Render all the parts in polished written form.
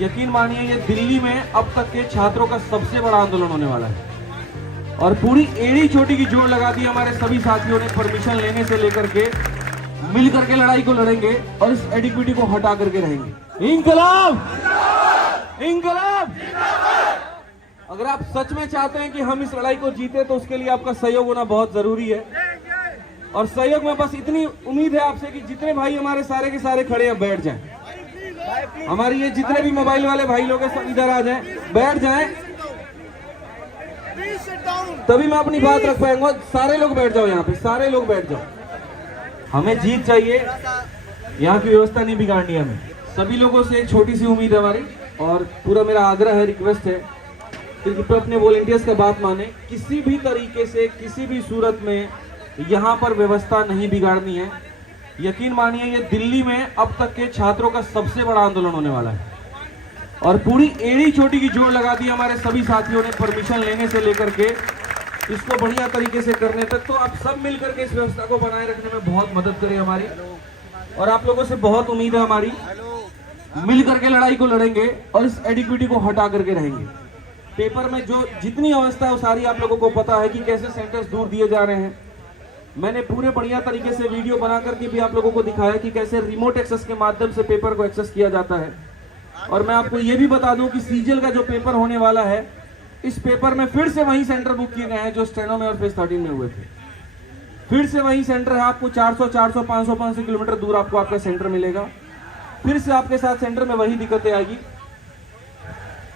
यकीन मानिए ये दिल्ली में अब तक के छात्रों का सबसे बड़ा आंदोलन होने वाला है और पूरी एड़ी चोटी की जोड़ लगा दी हमारे सभी साथियों ने। परमिशन लेने से लेकर के मिल करके लड़ाई को लड़ेंगे और इस एडिक्विटी को हटा करके रहेंगे। इंकलाब इंकलाब। अगर आप सच में चाहते हैं कि हम इस लड़ाई को जीते तो उसके लिए आपका सहयोग होना बहुत जरूरी है और सहयोग में बस इतनी उम्मीद है आपसे कि जितने भाई हमारे सारे के सारे खड़े हैं बैठ जाएं। हमारी ये जितने भी मोबाइल वाले भाई लोग हैं सब इधर आ जाएं, बैठ जाएं, तभी मैं अपनी बात रख पाऊंगा। सारे लोग बैठ जाओ, यहाँ पे सारे लोग बैठ जाओ। हमें जीत चाहिए, यहाँ की व्यवस्था नहीं बिगाड़नी है। हमें सभी लोगों से एक छोटी सी उम्मीद है हमारी और पूरा मेरा आग्रह है, रिक्वेस्ट है कि अपने वॉलंटियर्स का बात माने। किसी भी तरीके से किसी भी सूरत में यहाँ पर व्यवस्था नहीं बिगाड़नी है। यकीन मानिए ये दिल्ली में अब तक के छात्रों का सबसे बड़ा आंदोलन होने वाला है और पूरी एड़ी चोटी की जोड़ लगा दी हमारे सभी साथियों ने। परमिशन लेने से लेकर के इसको बढ़िया तरीके से करने तक, तो आप सब मिलकर के इस व्यवस्था को बनाए रखने में बहुत मदद करें हमारी। और आप लोगों से बहुत उम्मीद है हमारी, मिल करके लड़ाई को लड़ेंगे और इस एडिक्विटी को हटा करके रहेंगे। पेपर में जो जितनी अवस्था है वो सारी आप लोगों को पता है कि कैसे सेंटर्स दूर दिए जा रहे हैं। मैंने पूरे बढ़िया तरीके से वीडियो बना करके भी आप लोगों को दिखाया कि कैसे रिमोट एक्सेस के माध्यम से पेपर को एक्सेस किया जाता है। और मैं आपको ये भी बता दूं कि सीजीएल का जो पेपर होने वाला है, इस पेपर में फिर से वही सेंटर बुक किए गए हैं जो स्टेनो में और फेज 13 में हुए थे। फिर से वही सेंटर है, आपको 400, 500 किलोमीटर दूर आपको आपका सेंटर मिलेगा। फिर से आपके साथ सेंटर में वही दिक्कतें आएगी।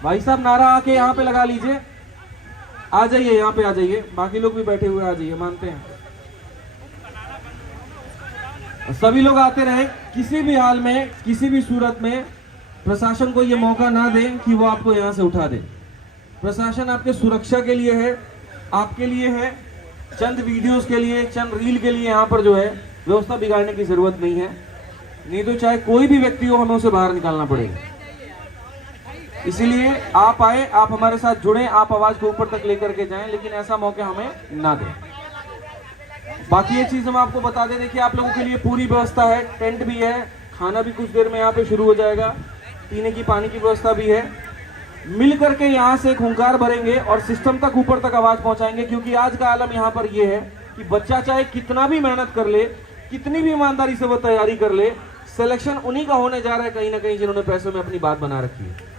भाई साहब नारा आके यहाँ पे लगा लीजिए, आ जाइए यहाँ पे आ जाइए, बाकी लोग भी बैठे हुए आ जाइए, मानते हैं सभी लोग आते रहे। किसी भी हाल में किसी भी सूरत में प्रशासन को ये मौका ना दें कि वो आपको यहाँ से उठा दे। प्रशासन आपके सुरक्षा के लिए है, आपके लिए है, चंद वीडियोस के लिए, चंद रील के लिए यहाँ पर जो है व्यवस्था बिगाड़ने की जरूरत नहीं है। नहीं तो चाहे कोई भी व्यक्ति हो, हमें उसे बाहर निकालना पड़ेगा। इसीलिए आप आए, आप हमारे साथ जुड़े, आप आवाज को ऊपर तक लेकर के जाएं, लेकिन ऐसा मौका हमें ना दें। बाकी ये चीज हम आपको बता दें, देखिए आप लोगों के लिए पूरी व्यवस्था है, टेंट भी है, खाना भी कुछ देर में यहाँ पे शुरू हो जाएगा, पीने की पानी की व्यवस्था भी है। मिल करके यहाँ से एक हुंकार भरेंगे और सिस्टम तक ऊपर तक आवाज पहुंचाएंगे। क्योंकि आज का आलम यहाँ पर ये है कि बच्चा चाहे कितना भी मेहनत कर ले, कितनी भी ईमानदारी से वो तैयारी कर ले, सिलेक्शन उन्हीं का होने जा रहा है कहीं ना कहीं जिन्होंने पैसों में अपनी बात बना रखी है।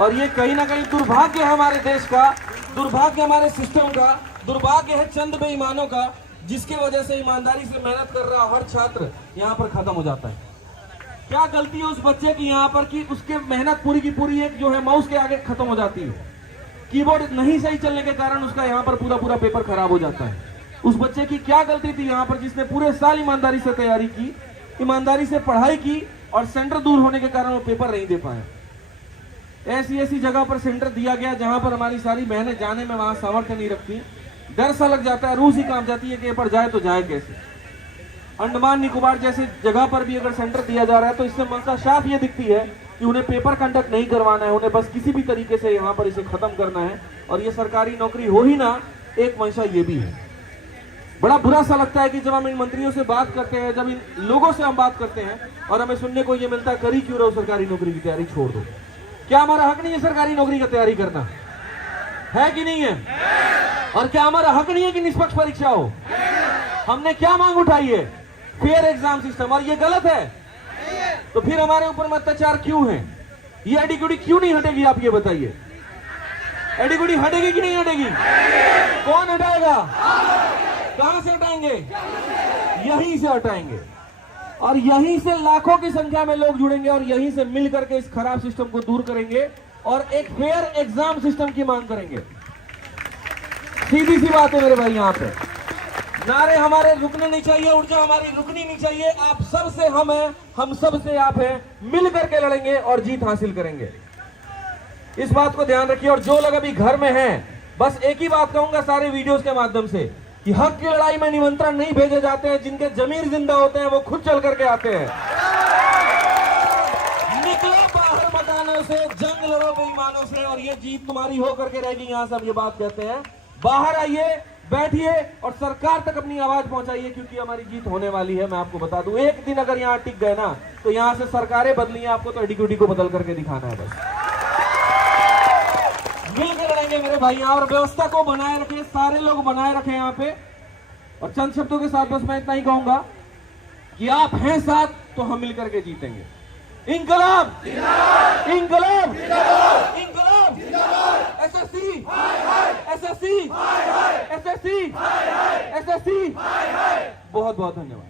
और ये कहीं ना कहीं दुर्भाग्य है हमारे देश का, दुर्भाग्य हमारे सिस्टम का, दुर्भाग्य है चंद बेईमानों का, जिसके वजह से ईमानदारी से मेहनत कर रहा हर छात्र यहाँ पर खत्म हो जाता है। क्या गलती है उस बच्चे की यहाँ पर कि उसके मेहनत पूरी की पूरी एक जो है माउस के आगे खत्म हो जाती है। कीबोर्ड नहीं सही चलने के कारण उसका यहाँ पर पूरा पेपर खराब हो जाता है। उस बच्चे की क्या गलती थी यहाँ पर, जिसने पूरे साल ईमानदारी से तैयारी की, ईमानदारी से पढ़ाई की और सेंटर दूर होने के कारण वो पेपर नहीं दे पाए। ऐसी जगह पर सेंटर दिया गया जहां पर हमारी सारी बहनें जाने में वहां सामर्थ्य नहीं रखती, डर सा लग जाता है, रूह ही कांप जाती है कि पर जाए तो जाए कैसे। अंडमान निकोबार जैसे जगह पर भी अगर सेंटर दिया जा रहा है तो इससे मंशा साफ ये दिखती है कि उन्हें पेपर कंडक्ट नहीं करवाना है, उन्हें बस किसी भी तरीके से यहाँ पर इसे खत्म करना है और ये सरकारी नौकरी हो ही ना, एक मंशा ये भी है। बड़ा बुरा सा लगता है कि जब हम इन मंत्रियों से बात करते हैं, जब इन लोगों से हम बात करते हैं और हमें सुनने को ये मिलता है करी क्यों रहो सरकारी नौकरी की तैयारी, छोड़ दो। क्या हमारा हक नहीं है सरकारी नौकरी की तैयारी करना? है कि नहीं है? और क्या हमारा हक नहीं है कि निष्पक्ष परीक्षा हो? हमने क्या मांग उठाई है? Fair exam system. और ये गलत है तो फिर हमारे ऊपर में अत्याचार क्यों है? ये एडिक्विटी क्यों नहीं हटेगी? आप ये बताइए, एडिक्विटी हटेगी कि नहीं हटेगी? कौन हटाएगा? कहां से हटाएंगे? यहीं से हटाएंगे और यहीं से लाखों की संख्या में लोग जुड़ेंगे और यहीं से मिल करके इस खराब सिस्टम को दूर करेंगे और एक फेयर एग्जाम सिस्टम की मांग करेंगे। सीधी सी बात है मेरे भाई, यहाँ पे नारे हमारे रुकने नहीं चाहिए, ऊर्जा हमारी रुकनी नहीं चाहिए। आप सब से हम हैं, हम सब से आप हैं, मिल करके लड़ेंगे और जीत हासिल करेंगे। इस बात को ध्यान रखिए। और जो लोग अभी घर में हैं, बस एक ही बात कहूंगा सारे वीडियोस के माध्यम से कि हक की लड़ाई में निमंत्रण नहीं भेजे जाते हैं, जिनके जमीर जिंदा होते हैं वो खुद चल करके आते हैं। निकलो बाहर मकानों से, जंग लड़ो बेईमानों से और ये जीत तुम्हारी हो करके रहेगी। यहाँ सब ये बात कहते हैं बाहर आइए, बैठिए और सरकार तक अपनी आवाज पहुंचाइए, क्योंकि हमारी जीत होने वाली है। मैं आपको बता दूं, एक दिन अगर यहां टिक गए ना, तो यहां से सरकारें बदली हैं, आपको तो एडीक्यूटी को बदल करके दिखाना है बस। मिलकर लड़ेंगे मेरे भाई, और व्यवस्था को बनाए रखें, सारे लोग बनाए रखें यहाँ पे। और चंद शब्दों के साथ बस मैं इतना ही कहूंगा कि आप हैं साथ तो हम मिलकर के जीतेंगे। इंकलाब, इंकलाब, इंकलाब, एसएससी, एसएससी, एसएससी, एसएससी। बहुत बहुत धन्यवाद।